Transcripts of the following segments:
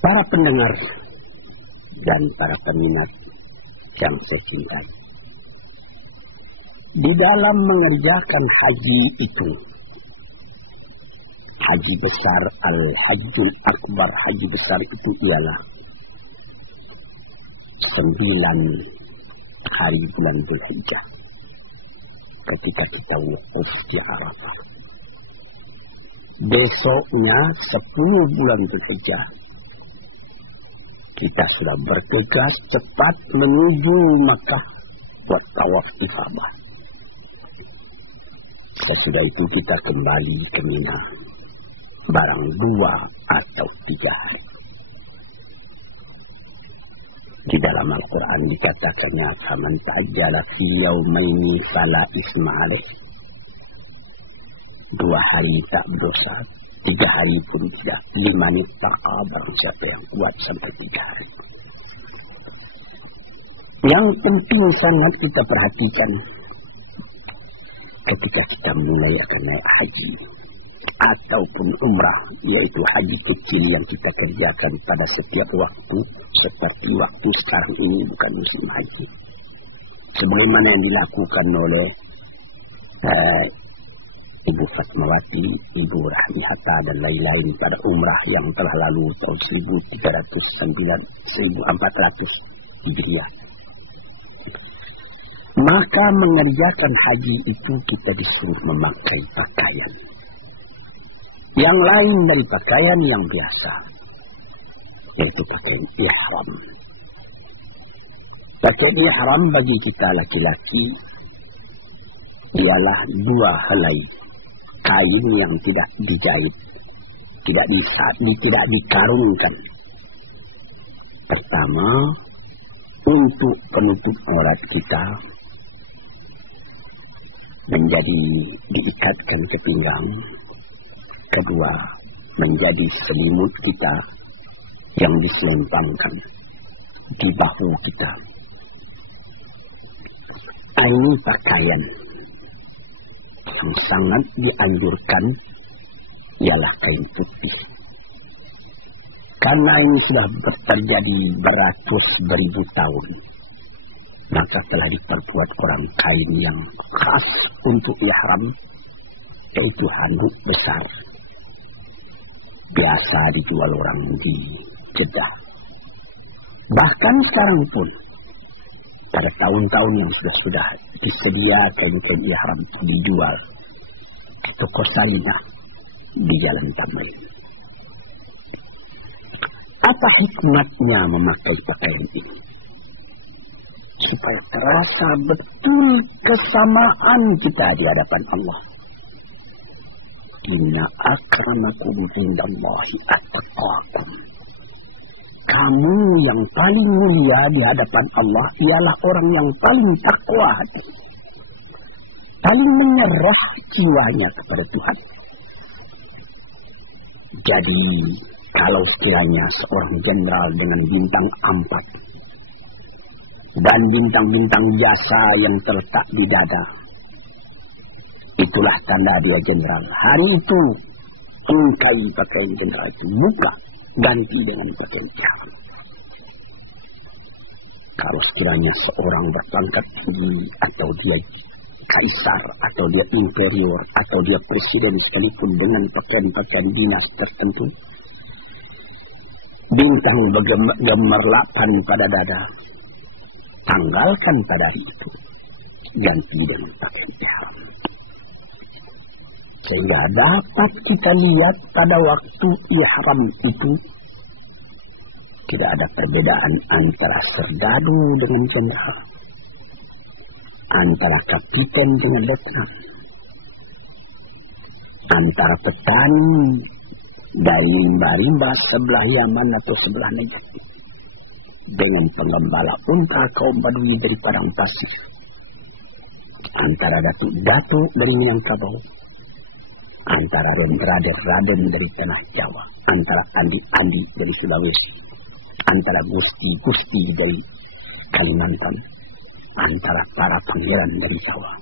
Para pendengar dan para peminat yang secinta, di dalam mengerjakan haji itu, haji besar al-hajjul akbar, haji besar itu ialah 9 hari bulan Dzulhijjah ketika kita wukuf di Arafah. Besoknya 10 bulan Dzulhijjah kita sudah bergegas cepat menuju Makkah buat tawaf ifadah. Sesudah itu kita kembali ke Mina barang 2 atau 3 hari. Di dalam Al-Quran dikatakannya faman ta'ajjala fi yaumaini fala isma alaih. 2 hari tak berdosa, 3 hari pun tidak. 5 menit ta'a barang siapa yang kuat sampai 3 hari. Yang penting sangat kita perhatikan ketika kita mulai akan naik haji ataupun umrah, yaitu haji kecil yang kita kerjakan pada setiap waktu, seperti waktu sekarang ini bukan musim haji. Sebagaimana yang dilakukan oleh Ibu Fatmawati, Ibu Rahmi Hatta dan lain-lain pada umrah yang telah lalu tahun 1400 Hijriah. Maka mengerjakan haji itu kita disuruh memakai pakaian yang lain dari pakaian yang biasa, yaitu pakaian ihram. Pakaian ihram bagi kita laki-laki ialah 2 helai kain yang tidak dijahit, tidak dikarungkan. Pertama, untuk penutup aurat kita menjadi diikatkan ke pinggang. Kedua, menjadi selimut kita yang diselempangkan di bahu kita. Ini pakaian yang sangat dianjurkan ialah kain putih. Karena ini sudah terjadi beratus beribu tahun, maka telah diperbuat orang kain yang khas untuk ihram, yaitu handuk besar. Biasa dijual orang di Jeddah. Bahkan sekarang pun, pada tahun-tahun yang sudah disedia kain-kain ihram dijual ke toko Sarinah di Jalan Tamrin. Apa hikmatnya memakai pakaian ini? Supaya terasa betul kesamaan kita di hadapan Allah. Inna akramakum indallahi atqakum. Kamu yang paling mulia di hadapan Allah ialah orang yang paling takwa hati, paling menyerah jiwanya kepada Tuhan. Jadi kalau sekiranya seorang jenderal dengan bintang 4 dan bintang-bintang jasa yang terletak di dada, itulah tanda dia jenderal. Hari itu engkai pakaian jenderal itu, buka ganti dengan pakaian ihram. Kalau sekiranya seorang berpangkat tinggi, atau dia kaisar, atau dia imperior, atau dia presiden sekalipun dengan pakaian-pakaian dinas tertentu, bintang gemerlapan pada dada, tanggalkan pada hari itu, ganti dengan pakaian ihram. Sehingga dapat kita lihat pada waktu ihram itu tidak ada perbedaan antara serdadu dengan jenderal, antara kapiten dengan letnan, antara petani dari rimba-rimba sebelah Yaman atau sebelah Najd, dengan pengembala unta kaum Badui dari padang pasir, antara datuk-datuk dari Minangkabau, antara raden-raden dari tanah Jawa, antara andi-andi dari Sulawesi, antara gusti-gusti dari Kalimantan, antara para pangeran dari Jawa,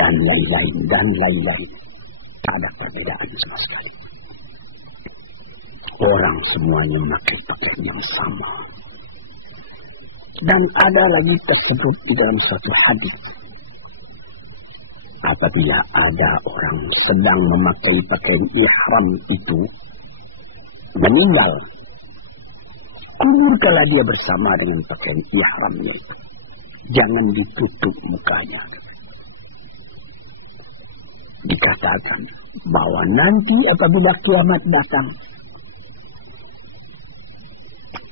dan lain-lain. Tak ada perbedaan sama sekali. orang semuanya memakai pakaian yang sama. Dan ada lagi tersebut di dalam suatu hadis. Apabila ada orang sedang memakai pakaian ihram itu meninggal, kuburkanlah dia bersama dengan pakaian ihramnya itu. Jangan ditutup mukanya. Dikatakan bahwa nanti apabila kiamat datang,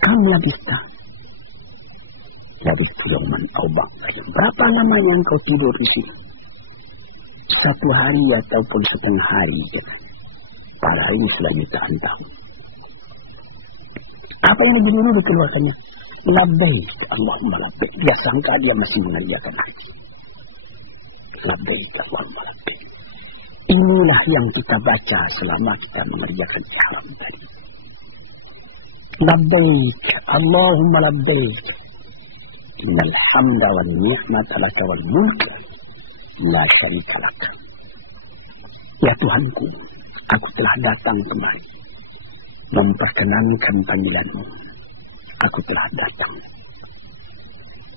kam labista labis tulungan taubak. Berapa lamanya engkau tidur di sini? 1 hari ataupun setengah hari. Pada ini sudah jutaan tahun. Apa yang lebih dulu dikeluarkannya? Labbaik, Allahumma labbaik. Dia sangka dia masih mengerjakan haji. Labbaik, Allahumma labbaik. Inilah yang kita baca selama kita mengerjakan ihram tadi. Labbaik, Allahumma labbaik. Innal hamda wan ni'mata laka wal mulk la syarika lak. Ya Tuhanku, aku telah datang kemari memperkenankan panggilan-Mu. Aku telah datang.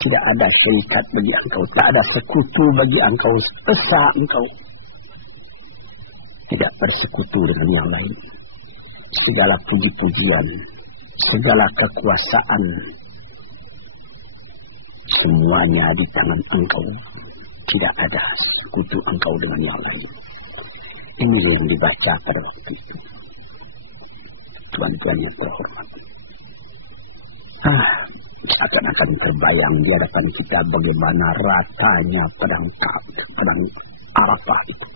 Tidak ada syarikat bagi Engkau, tak ada sekutu bagi Engkau, esa Engkau. Tidak bersekutu dengan yang lain. Segala puji-pujian, segala kekuasaan, semuanya di tangan Engkau. Tidak ada sekutu Engkau dengan yang lain. Ini yang dibaca pada waktu itu. Tuan-tuan yang terhormat. Akan terbayang di hadapan kita bagaimana ratanya padang Arafah itu.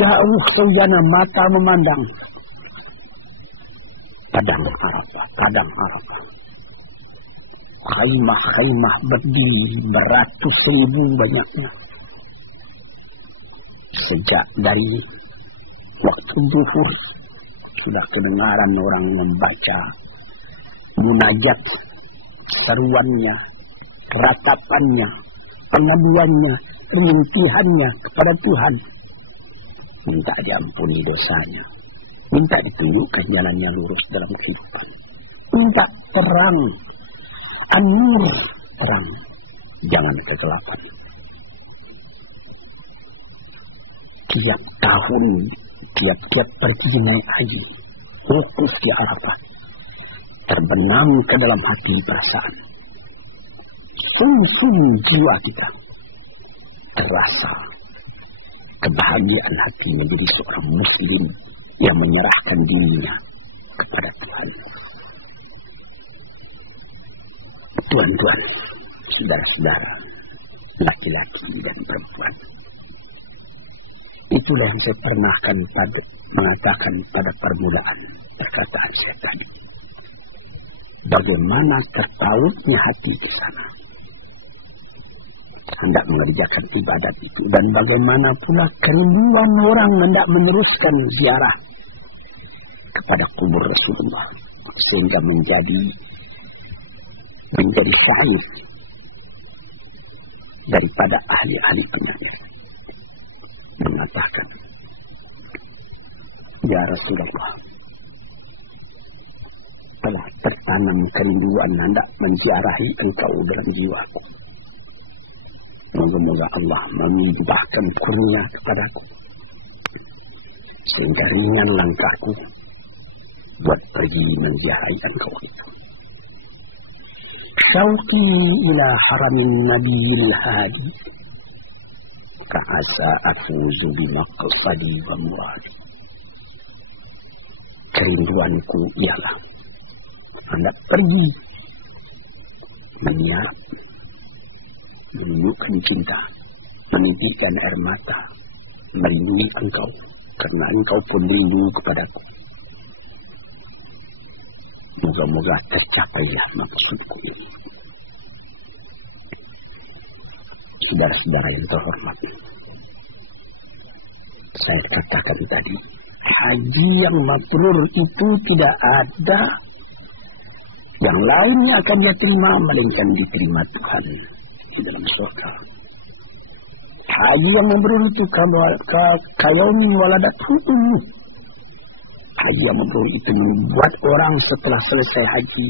Jauh saja mata memandang padang Arafah. Khaimah berdiri beratus ribu banyaknya. Sejak dari waktu zuhur sudah kedengaran orang membaca munajat, seruannya, ratapannya, pengaduannya, rintihannya kepada Tuhan. Minta diampuni dosanya, minta ditunjukkan jalan yang lurus dalam kehidupan, minta terang, an-nur, terang, jangan kegelapan. Tiap tahun, tiap pergi naik haji, fokus di Arafah, terbenam ke dalam hati perasaan. Sum-sum jiwa kita terasa kebahagiaan hati menjadi seorang muslim yang menyerahkan dirinya kepada Tuhan. Tuan-tuan, saudara-saudara, laki-laki dan perempuan. Itulah yang saya pernah mengatakan pada permulaan perkataan saya tadi. Bagaimana tertautnya hati di sana hendak mengerjakan ibadat itu, dan bagaimana pula kerinduan orang hendak meneruskan ziarah kepada kubur Rasulullah sehingga menjadi sahih daripada ahli-ahli pengajian mengatakan, ya Rasulullah, telah tertanam kerinduan hendak menziarahi Engkau dalam jiwaku. Moga-moga Allah melimpahkan kurnia kepadaku sehingga ringan langkahku buat pergi menziarahi Engkau itu. Syauqi ila haramin nabiyil hadi ka'asa afuzu bimaqsadi wa muradi. Kerinduanku ialah hendak pergi menunjukkan cinta, menitikkan air mata, melindungi Engkau, karena Engkau pun rindu kepadaku. Moga-moga tercapailah maksudku ini. Saudara-saudara yang terhormat, saya katakan tadi, haji yang mabrur itu tidak ada yang lainnya akan dia terima melainkan diterima Tuhan di dalam surga. Haji yang mabrur itu kayaumi waladat ummu, Haji yang mabrur itu membuat orang setelah selesai haji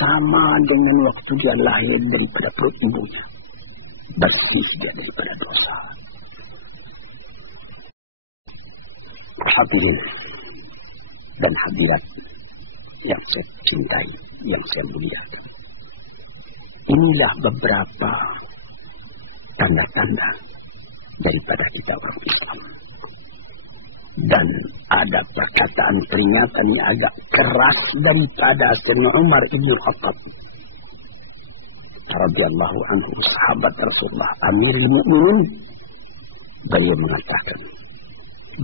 sama dengan waktu dia lahir daripada perut ibunya, bersih dia daripada dosa. Hadirin dan hadirat yang saya cintai, yang saya muliakan, inilah beberapa tanda-tanda daripada kita orang Islam. Dan ada perkataan peringatan yang agak keras daripada Sayyidina Umar bin Khattab radhiyallahu anhu, sahabat Rasulullah, Amirul Mukminin. Beliau mengatakan,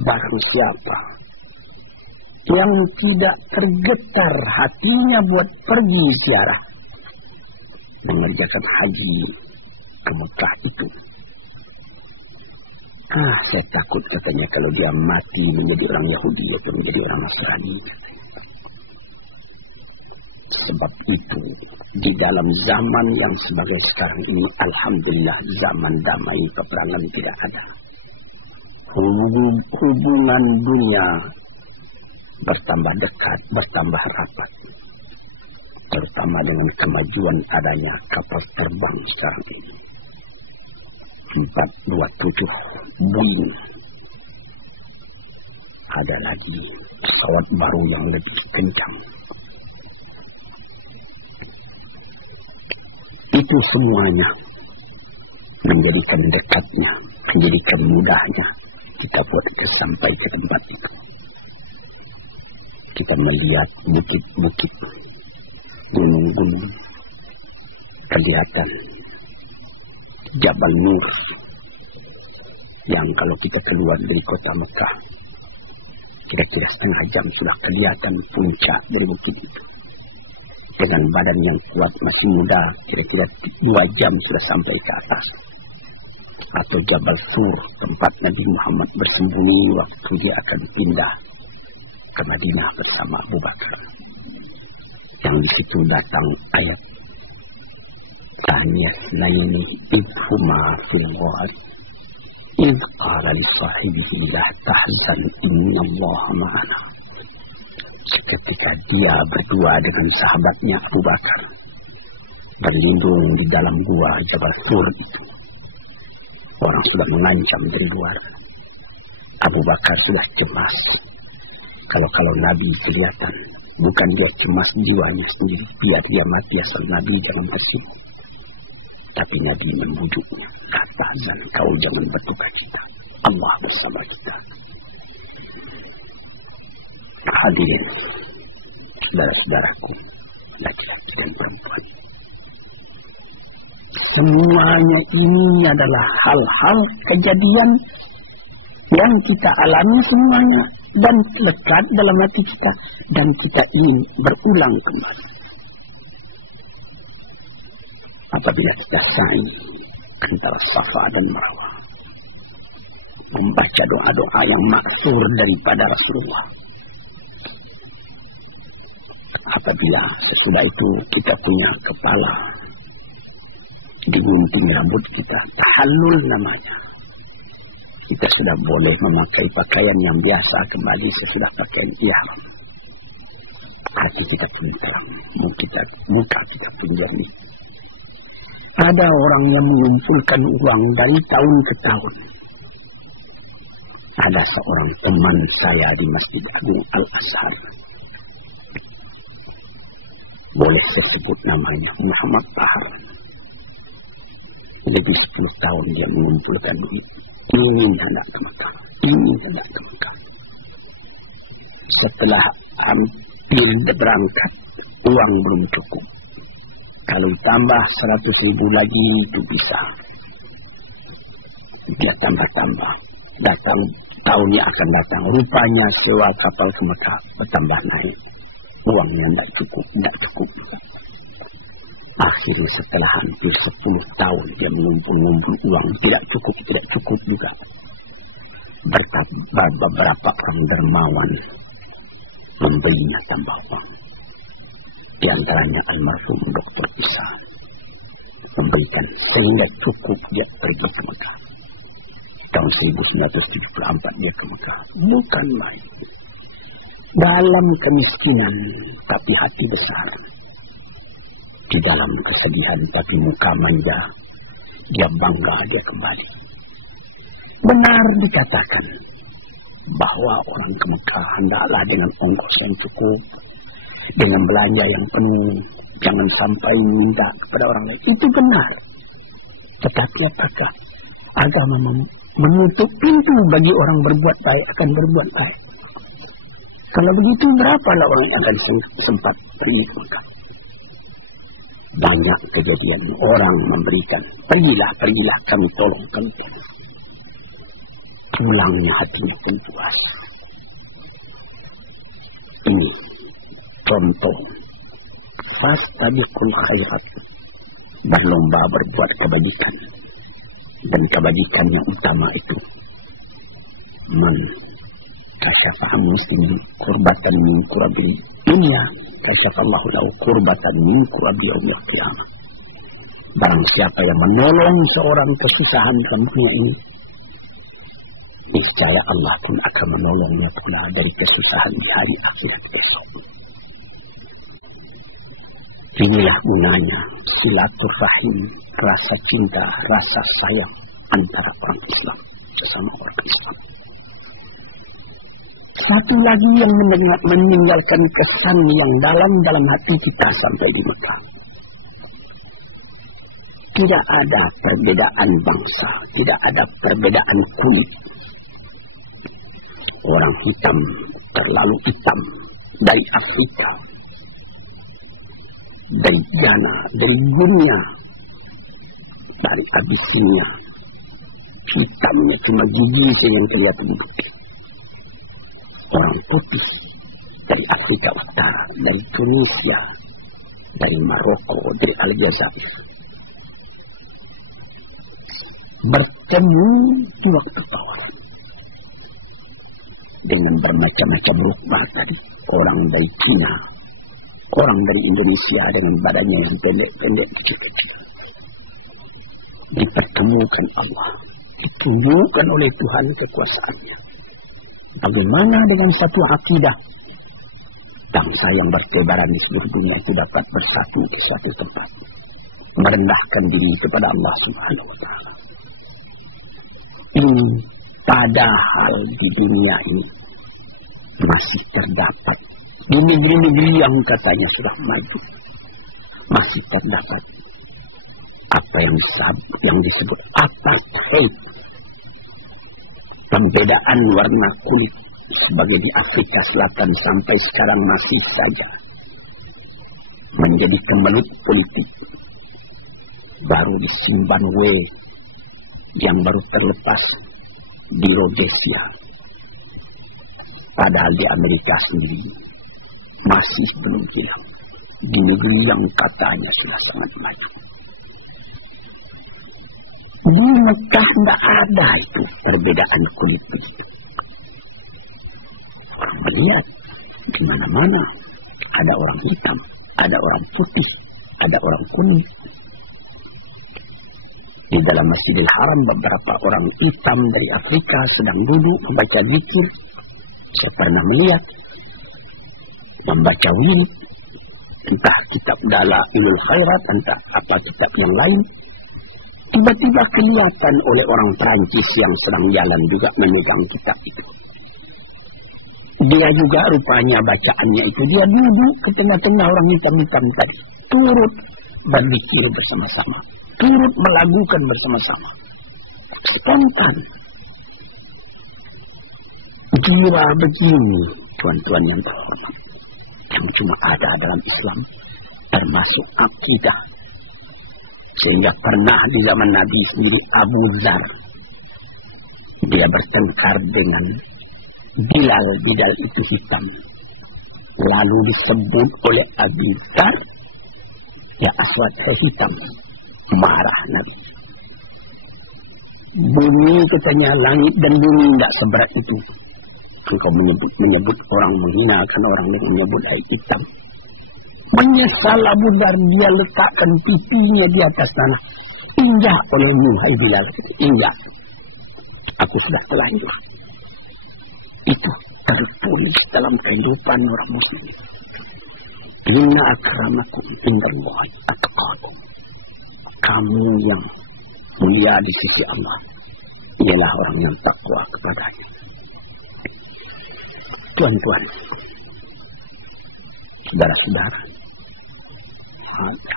barang siapa yang tidak tergetar hatinya buat pergi ziarah mengerjakan haji ke Mekah itu, saya takut katanya kalau dia mati menjadi orang Yahudi atau menjadi orang Nasrani. Sebab itu di dalam zaman yang sebagai sekarang ini, alhamdulillah zaman damai, peperangan tidak ada. Hubungan dunia bertambah dekat, bertambah rapat, terutama dengan kemajuan adanya kapal terbang sekarang ini. 427 Boeing, ada lagi pesawat baru yang lebih kencang. Itu semuanya menjadikan dekatnya, menjadikan mudahnya kita buat kita sampai ke tempat itu. Kita melihat bukit-bukit, gunung-gunung, kelihatan Jabal Nur, yang kalau kita keluar dari kota Mekah kira-kira setengah jam sudah kelihatan puncak dari bukit itu. Dengan badan yang kuat, masih muda, kira-kira 2 jam sudah sampai ke atas. Atau Jabal Sur, tempat Nabi Muhammad bersembunyi waktu dia akan pindah ke Madinah bersama Abu Bakar. Yang di situ datang ayat Taniyas Naini idhuma fil ghar idh qala li sahibihi la tahzan inna Allah ma'ana. Ketika dia berdua dengan sahabatnya Abu Bakar berlindung di dalam gua Jabal Sur itu, orang sudah mengancam dari luar. Abu Bakar sudah cemas. Kalau Nabi kelihatan, bukan dia cemas jiwanya sendiri, biar dia mati asal Nabi jangan mati. Tapi Nabi membujuknya, kata dan kau jangan berduka cita, Allah bersama kita. Hadirin, saudara-saudaraku, laki-laki dan perempuan, semuanya ini adalah hal-hal kejadian yang kita alami semuanya dan lekat dalam hati kita, dan kita ingin berulang kembali. Apabila kita sa'i antara Safa dan Marwah, membaca doa-doa yang maksur daripada Rasulullah. Apabila sesudah itu kita punya kepala digunting rambut kita, tahallul namanya, kita sudah boleh memakai pakaian yang biasa kembali sesudah pakaian ihram. Hati kita tenang, muka kita pun jernih. Ada orang yang mengumpulkan uang dari tahun ke tahun. Ada seorang teman saya di Masjid Agung Al-Azhar, boleh saya sebut namanya, Muhammad Tahar. Jadi 10 tahun dia mengumpulkan duit, ingin hendak ke Mekah, ingin hendak ke Mekah. Setelah hampir berangkat, uang belum cukup. Kalau tambah 100.000 lagi itu bisa. Dia tambah-tambah. Datang tahunnya akan datang. Rupanya sewa kapal ke Mekah bertambah naik. Uangnya tidak cukup. Akhirnya setelah hampir 10 tahun dia mengumpul uang, tidak cukup juga. Beberapa orang dermawan membelinya tambah uang. Di antaranya almarhum Dr. Isa memberikan sehingga cukup dia pergi ke Mekah. Tahun 1974 dia ke Mekah. Bukan main. dalam kemiskinan tapi hati besar, di dalam kesedihan tapi muka manja, dia bangga dia kembali. Benar dikatakan bahwa orang ke Mekah hendaklah dengan ongkos yang cukup, dengan belanja yang penuh, jangan sampai minta kepada orang lain. Itu benar. Tetapi apakah agama menutup pintu bagi orang berbuat baik akan berbuat baik? Kalau begitu berapalah orang yang akan sempat pergi ke Mekah? Banyak kejadian orang memberikan, pergilah kami tolong kami. Pulangnya hatinya pun puas. Ini contoh fastabiqul khairat, berlomba berbuat kebajikan, dan kebajikan yang utama itu kasyafa muslimin kurbatan min kurabil dunia, kasyafallahu lahu kurbatan min kurabil yaumil qiyamah. Barang siapa yang menolong seorang kesusahan kamu ini, niscaya Allah pun akan menolongnya pula dari kesusahan di hari akhirat besok. Inilah gunanya silaturahim, rasa cinta, rasa sayang antara orang Islam bersama orang Islam. Satu lagi yang meninggalkan kesan yang dalam hati kita sampai di Mekah. Tidak ada perbedaan bangsa, tidak ada perbedaan kulit. Orang hitam terlalu hitam dari Afrika, dari Ghana, dari Guinea, dari Abyssinia. Hitamnya cuma gigi yang kelihatan putih. Orang putih dari Afrika Utara, dari Tunisia, dari Maroko, dari Aljazair, bertemu di waktu tawaran dengan bermacam-macam rupa tadi. Orang dari Cina, orang dari Indonesia dengan badannya yang pendek-pendek, dipertemukan Allah, ditunjukkan oleh Tuhan kekuasaannya. Bagaimana dengan satu akidah bangsa yang bertebaran di seluruh dunia itu dapat bersatu di suatu tempat, merendahkan diri kepada Allah Subhanahu wa Ta'ala. Ini padahal di dunia ini masih terdapat, di negeri-negeri yang katanya sudah maju, masih terdapat apa yang disebut apartheid, pembedaan warna kulit. Sebagai di Afrika Selatan sampai sekarang masih saja menjadi kemelut politik. Baru di Zimbabwe yang baru terlepas di Rhodesia. Padahal di Amerika sendiri masih belum hilang. Di negeri yang katanya sudah sangat maju. Di Mekah tidak ada itu perbedaan kulit itu. Orang melihat di mana-mana ada orang hitam, ada orang putih, ada orang kuning. Di dalam Masjidil Haram beberapa orang hitam dari Afrika sedang duduk membaca zikir. Saya pernah melihat membaca wirid, entah kitab Dalailul Khairat, entah apa kitab yang lain. Tiba-tiba kelihatan oleh orang Perancis yang sedang jalan juga memegang kitab itu. Dia juga rupanya bacaannya itu, dia duduk ke tengah-tengah orang hitam-hitam tadi, turut berzikir bersama-sama, turut melagukan bersama-sama. Spontan. Kira begini, tuan-tuan yang terhormat, yang cuma ada dalam Islam, termasuk akidah. Sehingga pernah di zaman Nabi sendiri Abu Dzar, dia bertengkar dengan Bilal itu hitam. Lalu disebut oleh Abu Dzar, ya aswad hitam. Marah Nabi. Bumi katanya, langit dan bumi tidak seberat itu. Engkau menyebut orang, menghinakan orang yang menyebut air hitam. Menyesal Abu Dzar, dia letakkan pipinya di atas tanah. Injak olehmu, hai Bilal. Injak. Aku sudah telah hilang. Itu tertulis dalam kehidupan orang muslim. Inna akramakum indallahi atqakum. Kamu yang mulia di sisi Allah ialah orang yang takwa kepadanya. Tuan-tuan, saudara-saudara,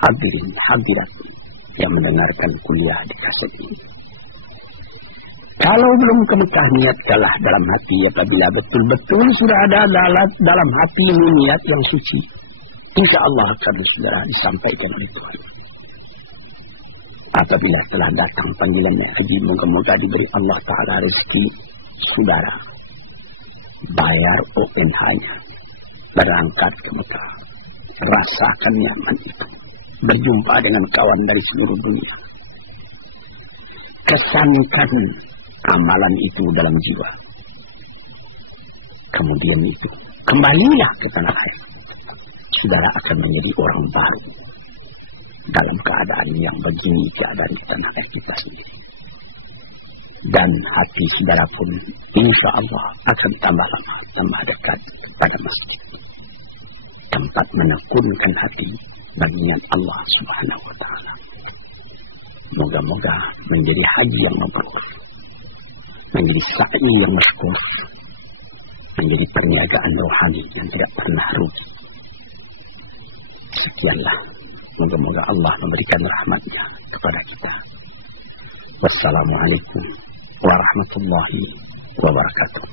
hadirin hadirat yang mendengarkan kuliah di kaset ini. Kalau belum ke Mekah, niatkanlah dalam hati apabila betul-betul sudah ada dalam hati niat yang suci. Insya Allah akan segera disampaikan oleh Tuhan. Apabila telah datang panggilannya haji, moga-moga diberi Allah Ta'ala rezeki saudara bayar ONH-nya, berangkat ke Mekah, rasakan nyaman itu, berjumpa dengan kawan dari seluruh dunia, kesankan amalan itu dalam jiwa, kemudian itu kembalilah ke tanah air. Saudara akan menjadi orang baru dalam keadaan yang begini, keadaan tanah air kita sendiri. Dan hati saudara pun insya Allah akan tambah lama, tambah dekat pada masjid, tempat menekunkan hati bagian Allah Subhanahu wa Ta'ala. Moga-moga menjadi haji yang mabrur, menjadi sa'i yang masykur, menjadi perniagaan rohani yang tidak pernah rugi. Sekianlah, moga-moga Allah memberikan rahmatnya kepada kita. Wassalamualaikum warahmatullahi wabarakatuh.